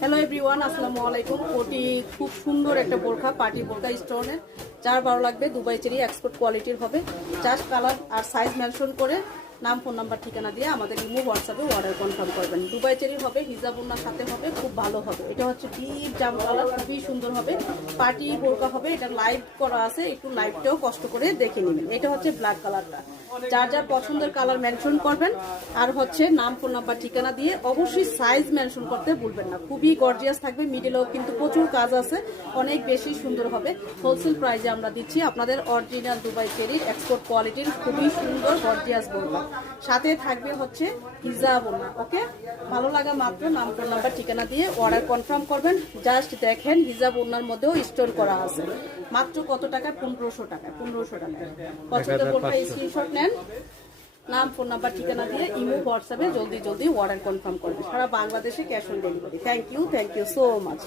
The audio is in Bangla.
হ্যালো এভরিওয়ান, আসসালামু আলাইকুম। কোটি খুব সুন্দর একটা বোরখা, পার্টি বোরখা স্টোনের, যার ভালো লাগবে দুবাই চেরি এক্সপোর্ট কোয়ালিটির হবে। জাস্ট কালার আর সাইজ মেনশন করে নাম, ফোন নাম্বার, ঠিকানা দিয়ে আমাদের ইমো হোয়াটসঅ্যাপে অর্ডার কনফার্ম করবেন। দুবাই চেরি হবে, হিজাব ওড়নার সাথে হবে, খুব ভালো হবে। এটা হচ্ছে ডিপ জাম কালার, খুবই সুন্দর হবে। পার্টি বোরকা হবে, এটা লাইভ করা আছে, একটু লাইভটাও কষ্ট করে দেখে নেবেন। এটা হচ্ছে ব্ল্যাক কালারটা, যার যার পছন্দের কালার মেনশন করবেন। আর হচ্ছে নাম, ফোন নাম্বার, ঠিকানা দিয়ে অবশ্যই সাইজ মেনশন করতে ভুলবেন না। খুবই গর্জিয়াস থাকবে, মিডলেও কিন্তু প্রচুর কাজ আছে, অনেক বেশি সুন্দর হবে। হোলসেল প্রাইসে আমরা দিচ্ছি আপনাদের অরিজিনাল দুবাই চেরির এক্সপোর্ট কোয়ালিটির খুবই সুন্দর গর্জিয়াস বোরকা। সাথে থাকবে হচ্ছে হিজাব ওড়না। ওকে, ভালো লাগা মাত্র নাম, ফোন নাম্বার, ঠিকানা দিয়ে অর্ডার কনফার্ম করবেন। জাস্ট দেখেন হিজাব ওড়নার মধ্যেও স্টোর করা আছে। মাত্র কত টাকা? 1500 টাকা। 1500 টাকা। পছন্দের বোরকা স্ক্রিনশট নেন, নাম, ফোন নাম্বার, ঠিকানা দিয়ে ইমো হোয়াটসঅ্যাপে জলদি অর্ডার কনফার্ম করবেন। সারা বাংলাদেশে cash on delivery. Thank you so much.